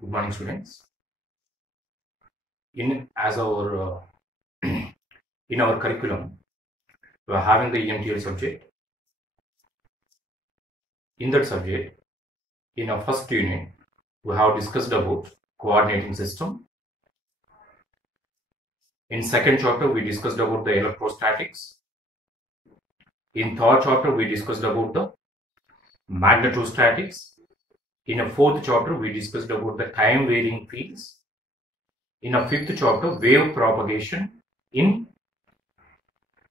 Good morning, students. In our in our curriculum, we are having the EMTL subject. In that subject, in our first unit, we have discussed about coordinating system. In second chapter, we discussed about the electrostatics. In third chapter, we discussed about the magnetostatics. In a fourth chapter, we discussed about the time varying fields. In a fifth chapter, wave propagation in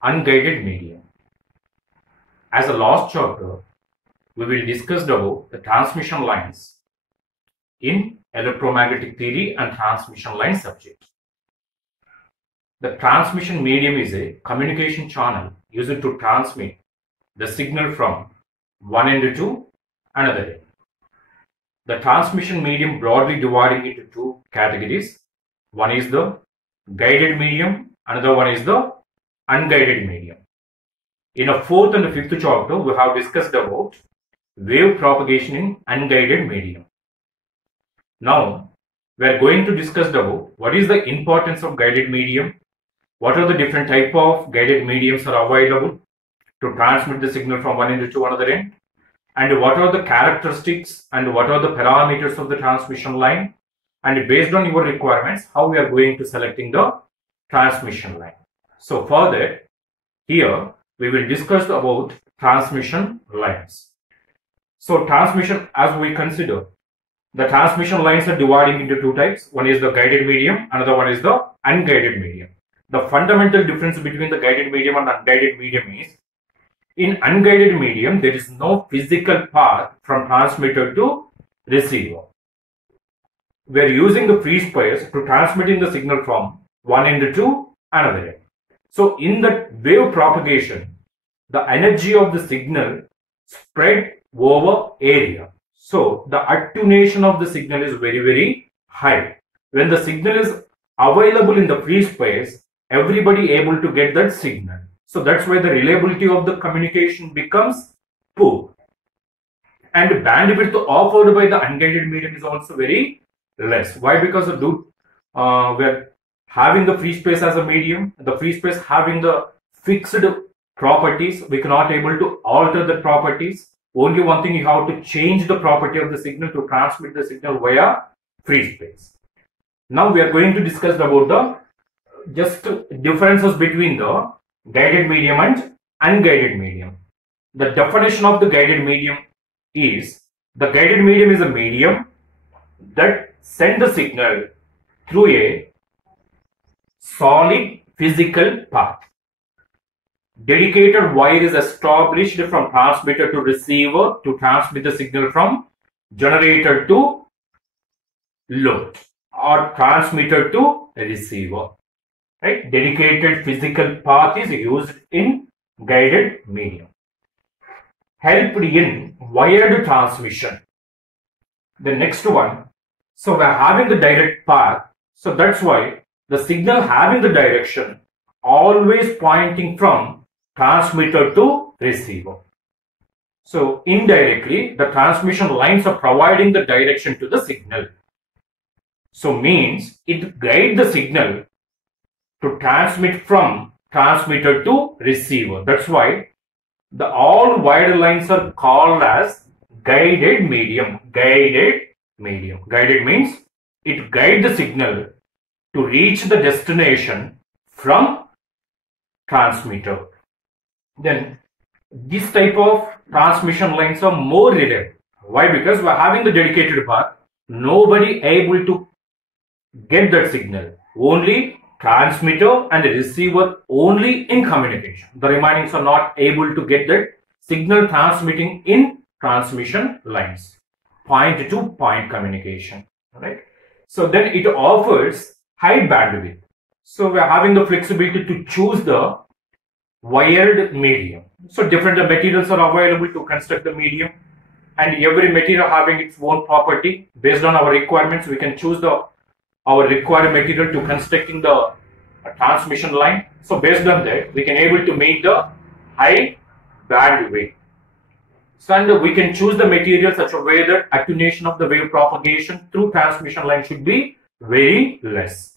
unguided medium. As a last chapter, we will discuss about the transmission lines in electromagnetic theory and transmission line subject. The transmission medium is a communication channel used to transmit the signal from one end to another end. The transmission medium broadly dividing into two categories. One is the guided medium, another one is the unguided medium. In a fourth and fifth chapter, we have discussed about wave propagation in unguided medium. Now, we are going to discuss about what is the importance of guided medium, what are the different type of guided mediums are available to transmit the signal from one end to another end, and what are the characteristics and what are the parameters of the transmission line, and based on your requirements, how we are going to selecting the transmission line. So for that, here we will discuss about transmission lines. So transmission, as we consider, the transmission lines are dividing into two types. One is the guided medium, another one is the unguided medium. The fundamental difference between the guided medium and unguided medium is, in unguided medium, there is no physical path from transmitter to receiver. We are using the free space to transmitting the signal from one end to another end. So in the wave propagation, the energy of the signal spread over area. So the attenuation of the signal is very, very high. When the signal is available in the free space, everybody able to get that signal. So that's why the reliability of the communication becomes poor. And bandwidth offered by the unguided medium is also very less. Why? Because we're having the free space as a medium, the free space having the fixed properties, we cannot able to alter the properties. Only one thing, you have to change the property of the signal to transmit the signal via free space. Now we are going to discuss about the just differences between the guided medium and unguided medium. The definition of the guided medium is, the guided medium is a medium that send the signal through a solid physical path. Dedicated wire is established from transmitter to receiver to transmit the signal from generator to load or transmitter to receiver. Right? Dedicated physical path is used in guided medium. Helped in wired transmission. The next one, so we are having the direct path. So that's why the signal having the direction always pointing from transmitter to receiver. So indirectly, the transmission lines are providing the direction to the signal. So means it guides the signal to transmit from transmitter to receiver. That's why all wired lines are called as guided medium. Guided medium. Guided means it guides the signal to reach the destination from transmitter. Then this type of transmission lines are more reliable. Why? Because we are having the dedicated path. Nobody able to get that signal. Only transmitter and receiver only in communication. The remaining are not able to get that signal transmitting in transmission lines. Point to point communication. Right? So then it offers high bandwidth. So we are having the flexibility to choose the wired medium. So different materials are available to construct the medium, and every material having its own property. Based on our requirements, we can choose our required material to constructing the transmission line. So based on that, we can able to make the high bandwidth. So, and we can choose the material such a way that attenuation of the wave propagation through transmission line should be very less.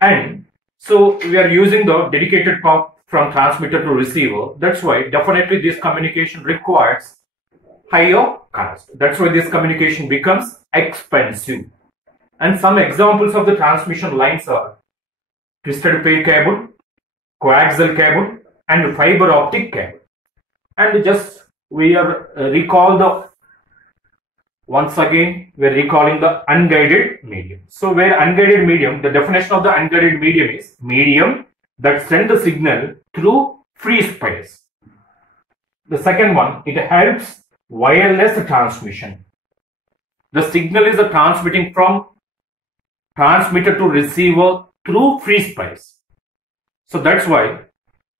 And so we are using the dedicated path from transmitter to receiver. That's why definitely this communication requires higher cost. That's why this communication becomes expensive. And some examples of the transmission lines are twisted pair cable, coaxial cable, and fiber optic cable. And just we are once again we are recalling the unguided medium. So where unguided medium, the definition of the unguided medium is medium that send the signal through free space. The second one, it helps wireless transmission. The signal is transmitting from transmitter to receiver through free space. So that's why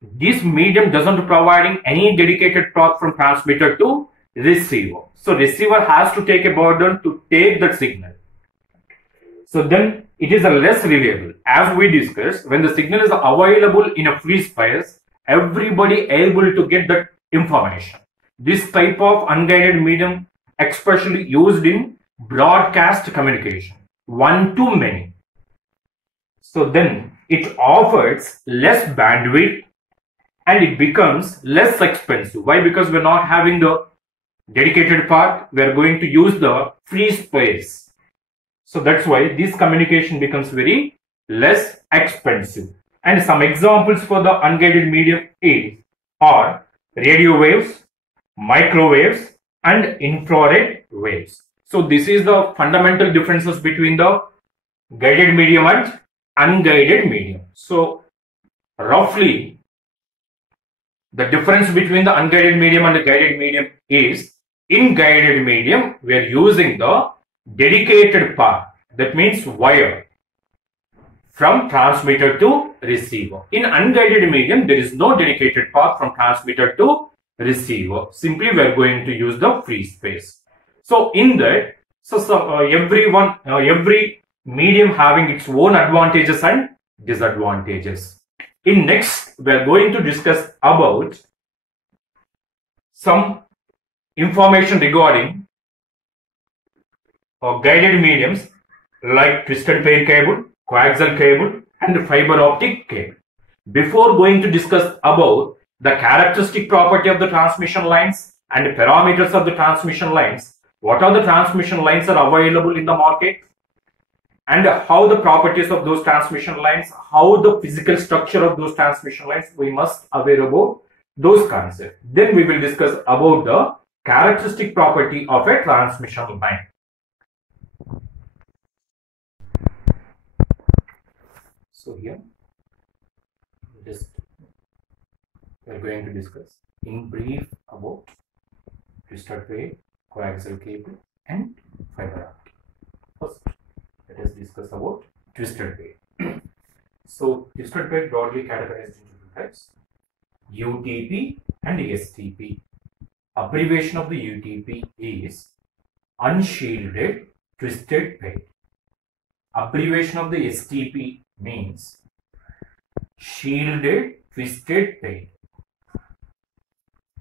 this medium doesn't providing any dedicated path from transmitter to receiver. So receiver has to take a burden to take that signal. So then it is a less reliable. As we discussed, when the signal is available in a free space, everybody able to get that information. This type of unguided medium especially used in broadcast communication, one-to-many. So then it offers less bandwidth and it becomes less expensive. Why? Because we're not having the dedicated path, we are going to use the free space. So that's why this communication becomes very less expensive. And some examples for the unguided medium are radio waves, microwaves, and infrared waves. So this is the fundamental differences between the guided medium and unguided medium. So roughly the difference between the unguided medium and the guided medium is, in guided medium we are using the dedicated path, that means wire, from transmitter to receiver. In unguided medium there is no dedicated path from transmitter to receiver. Simply we are going to use the free space. So in that, every medium having its own advantages and disadvantages. In next, we are going to discuss about some information regarding guided mediums like twisted pair cable, coaxial cable, and fiber optic cable. Before going to discuss about the characteristic property of the transmission lines and parameters of the transmission lines, what are the transmission lines are available in the market, and how the properties of those transmission lines, how the physical structure of those transmission lines, we must aware about those concepts. Then we will discuss about the characteristic property of a transmission line. So here, just we are going to discuss in brief about twisted pair, coaxial cable, and fiber optic. First, let us discuss about twisted pair. So twisted pair broadly categorized into two types: UTP and STP. Abbreviation of the UTP is unshielded twisted pair. Abbreviation of the STP means shielded twisted pair.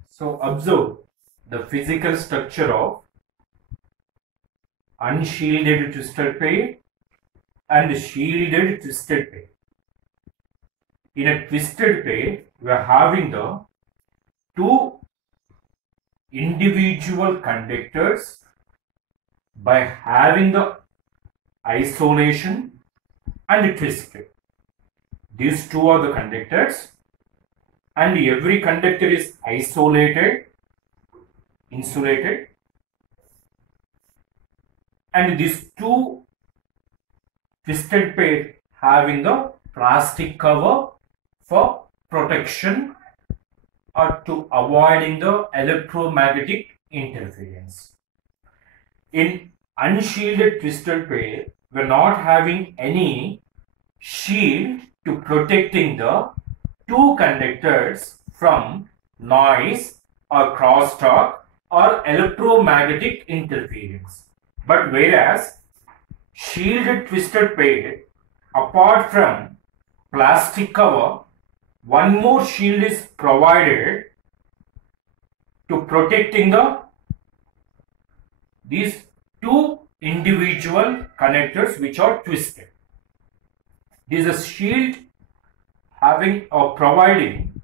So observe the physical structure of unshielded twisted pair and shielded twisted pair. In a twisted pair, we are having the two individual conductors by having the isolation and twisted. These two are the conductors, and every conductor is isolated, insulated, and these two twisted pair having the plastic cover for protection or to avoiding the electromagnetic interference. In unshielded twisted pair, we are not having any shield to protecting the two conductors from noise or crosstalk or electromagnetic interference. But whereas shielded twisted pair, apart from plastic cover, one more shield is provided to protecting the these two individual connectors which are twisted. This is a shield having or providing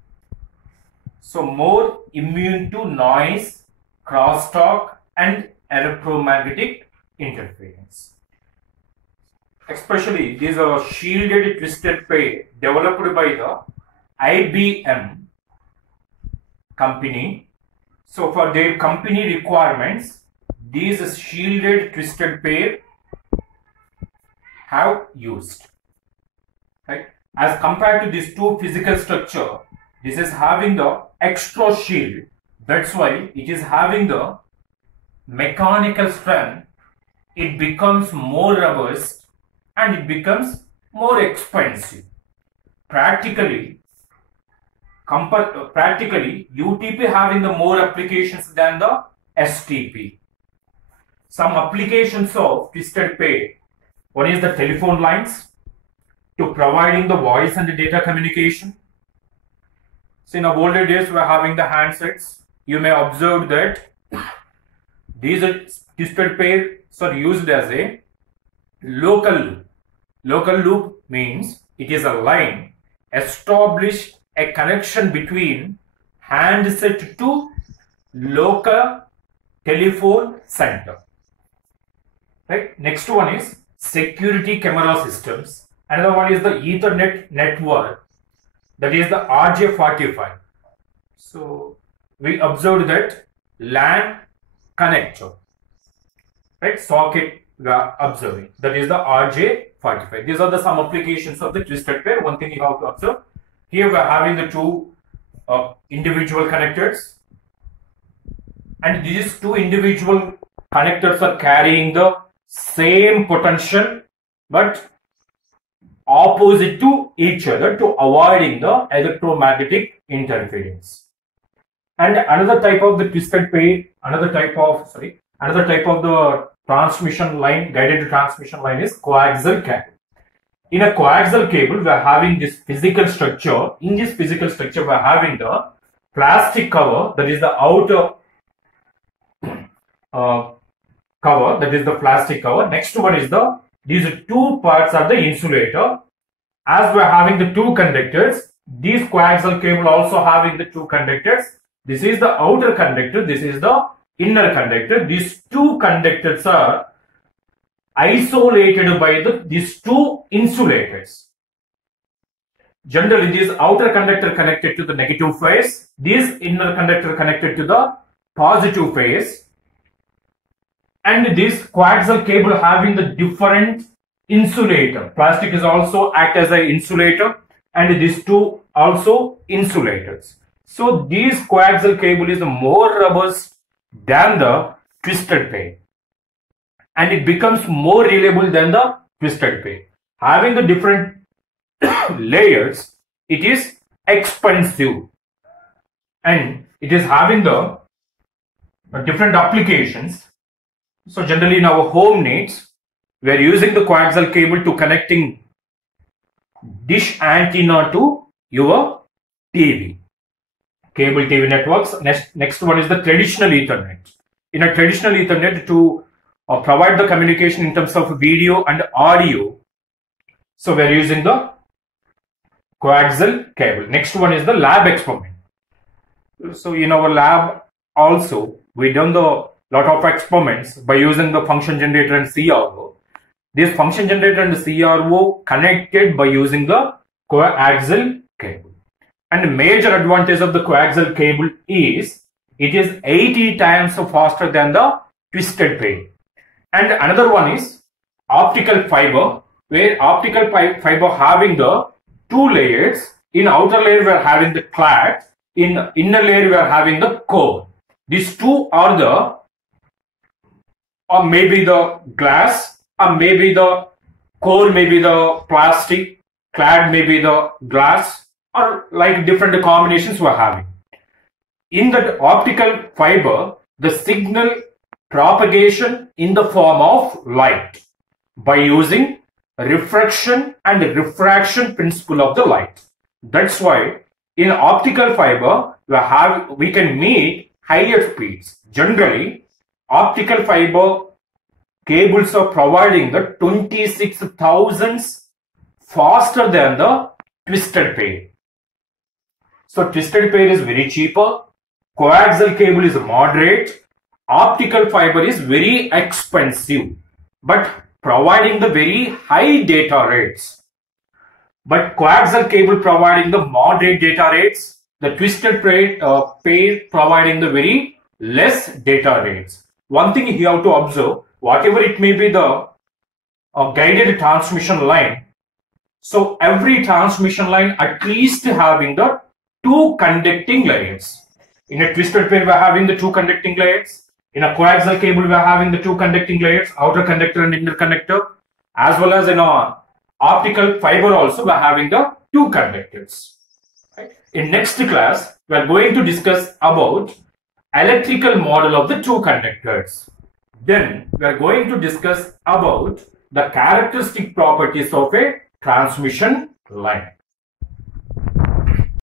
so more immune to noise, crosstalk and electromagnetic interference. Especially these are shielded twisted pair developed by the IBM company. So for their company requirements, these shielded twisted pair have used. Right? As compared to these two physical structure, this is having the extra shield. That's why it is having the mechanical strength. It becomes more robust and it becomes more expensive. Practically, UTP having the more applications than the STP. Some applications of twisted pair. One is the telephone lines to providing the voice and the data communication. So in the older days we are having the handsets. You may observe that these twisted pairs are used as a local loop. Local loop means it is a line establish a connection between handset to local telephone center. Right? Next one is security camera systems. Another one is the Ethernet network, that is the RJ45. So we observed that LAN connector, right? Socket we are observing, that is the RJ45. These are the some applications of the twisted pair. One thing you have to observe, here we are having the two individual connectors, and these two individual connectors are carrying the same potential but opposite to each other to avoiding the electromagnetic interference. And another type of the twisted pair, another type of the transmission line, guided transmission line is coaxial cable. In a coaxial cable, we are having this physical structure. In this physical structure, we are having the plastic cover, that is the outer cover, that is the plastic cover. Next one is these two parts are the insulator. As we are having the two conductors, this coaxial cable also having the two conductors. This is the outer conductor, this is the inner conductor. These two conductors are isolated by these two insulators. Generally, this outer conductor connected to the negative phase, this inner conductor connected to the positive phase, and this coaxial cable having the different insulator. Plastic is also act as an insulator, and these two also insulators. So this coaxial cable is more robust than the twisted pair, and it becomes more reliable than the twisted pair. Having the different layers, it is expensive, and it is having the different applications. So generally in our home needs, we are using the coaxial cable to connecting dish antenna to your TV, cable TV networks. Next one is the traditional Ethernet. In a traditional Ethernet, to provide the communication in terms of video and audio, so we are using the coaxial cable. Next one is the lab experiment. So in our lab also, we done the lot of experiments by using the function generator and CRO. This function generator and the CRO connected by using the coaxial cable. And the major advantage of the coaxial cable is it is 80 times faster than the twisted pair. And another one is optical fiber, where optical fiber having the two layers. In outer layer we are having the clad, in inner layer we are having the core. These two are the, or maybe the glass, or maybe the core, maybe the plastic, clad maybe the glass, or like different combinations we are having. In the optical fiber, the signal propagation in the form of light by using refraction and refraction principle of the light. That's why in optical fiber we can meet higher speeds. Generally, optical fiber cables are providing the 26,000 faster than the twisted pair. So twisted pair is very cheaper, coaxial cable is moderate, optical fiber is very expensive, but providing the very high data rates. But coaxial cable providing the moderate data rates, the twisted pair providing the very less data rates. One thing you have to observe, whatever it may be the guided transmission line, so every transmission line at least having the two conducting layers. In a twisted pair, we are having the two conducting layers. In a coaxial cable, we are having the two conducting layers, outer conductor and inner conductor, as well as in a optical fiber also, we are having the two conductors. Right? In next class, we are going to discuss about electrical model of the two conductors. Then we are going to discuss about the characteristic properties of a transmission line.